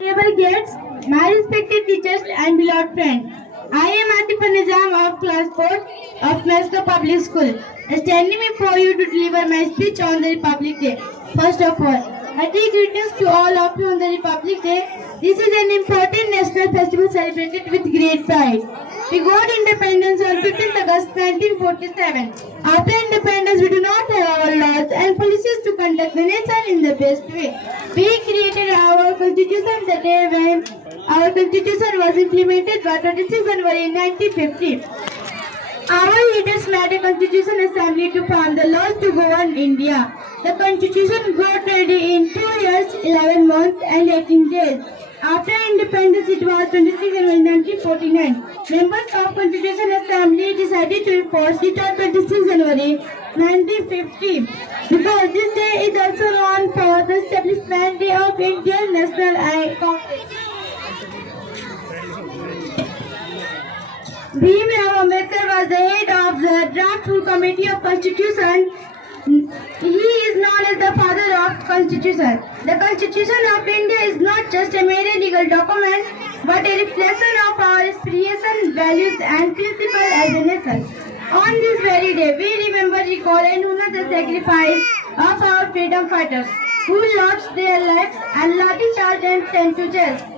Honorable guests, my respected teachers and beloved friends, I am Atif Nizam of Class 4 of Mesco Public School, standing before you to deliver my speech on the Republic Day. First of all, I take greetings to all of you on the Republic Day. This is an important national festival celebrated with great pride. We got independence on 15th August 1947. After independence, we do not have our laws and policies to conduct the nation in the best way. We created our constitution the day when our constitution was implemented by 26 January 1950. Our leaders made a constitution assembly to form the laws to govern India. The constitution got ready in 2 years, 11 months and 18 days. After independence, it was 26 January 1949. Members of Constitution Assembly decided to enforce it on 26 January 1950 because this day is also known for the establishment day of Indian National Congress. Bhimrao Ambedkar was the head of the draft full committee of Constitution. He is known as the father of Constitution. The Constitution of India is not just a mere legal document, but a reflection of our aspirations, values, and principles as a nation. On this very day, we remember, recall, and honor the sacrifice of our freedom fighters who lost their lives and lathi charge and sent to jail.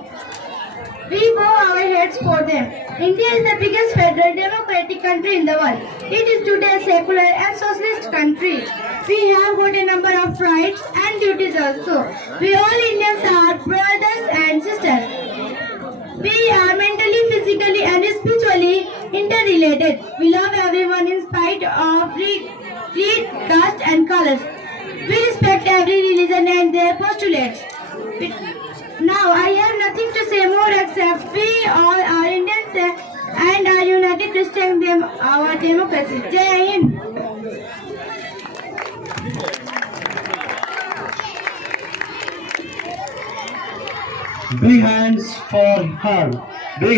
We bow our heads for them. India is the biggest federal democratic country in the world. It is today a secular and socialist country. We have got a number of rights and duties also. We all Indians are brothers and sisters. We are mentally, physically and spiritually interrelated. We love everyone in spite of creed, caste and colors. We respect every religion and their postulates. Now, I have nothing to say more except we all are Indians and are united to strengthen our democracy. Jai Hind. Big hands for her. Big